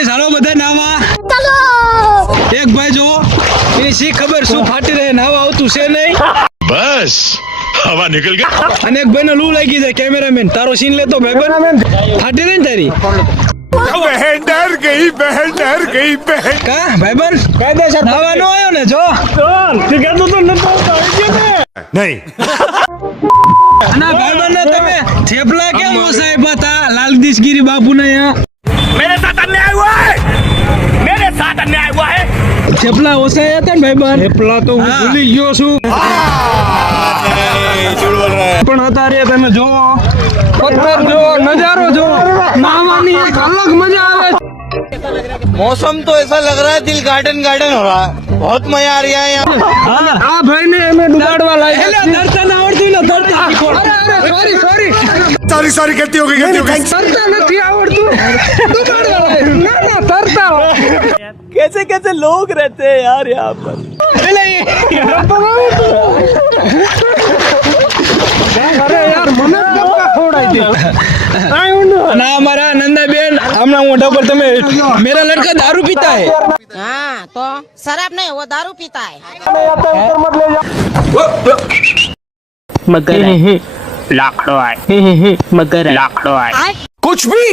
ladies હાલો બધા નાવા એક ભાઈ જો એ શી ખબર શું ફાટી રહે નાવા આવતું છે નહીં બસ હવા નીકળ ગઈ અને એક ભાઈ ને લૂ લાગી જાય કેમેરામેન તારો સીન લેતો ભાઈ ફાટી રહે ને તારી બહેન ડર ગઈ બહેન કા ભાઈબંધ કાયદેસર નાવા નો આવ્યો ને જો ઠીક તો નતો નહીં ના ભાઈબંધ ને તમે થેપલા કેમ ઓસાય હતા લાલદીશગીરી બાપુ ને मेरे साथ अन्याय हुआ है मेरे साथ अन्याय हुआ है થેપલા ઓસાયા હતા ને ભાઈબંધ થેપલા તો હું ભૂલી ગયો છું પણ અત્યારે તમે જોવો પથ્થર જોવો નજારો જોવો નાવાની એક અલગ મજા આવે मौसम तो ऐसा लग रहा है दिल गार्डन गार्डन हो रहा है बहुत मजा आ रहा है यहाँ આ ભાઈ ને અમે ડુબાડવા લાગ્યા તરતા આવડતું ને તરતા અરે સોરી सॉरी कहती होगी તરતા નથી આવડતું ડુબાડવા લાગ્યા ના તરતા कैसे कैसे लोग रहते हैं यार यहाँ पर અરે યાર મને ધક્કા ખવડાવી દે ના हमारा नंदा बेन हमारा मोटा पर તમે मेरा लड़का दारू पीता है हाँ तो शराब नहीं वो दारू पीता है मगर लाखड़ो आए मगर लाखड़ो आए कुछ भी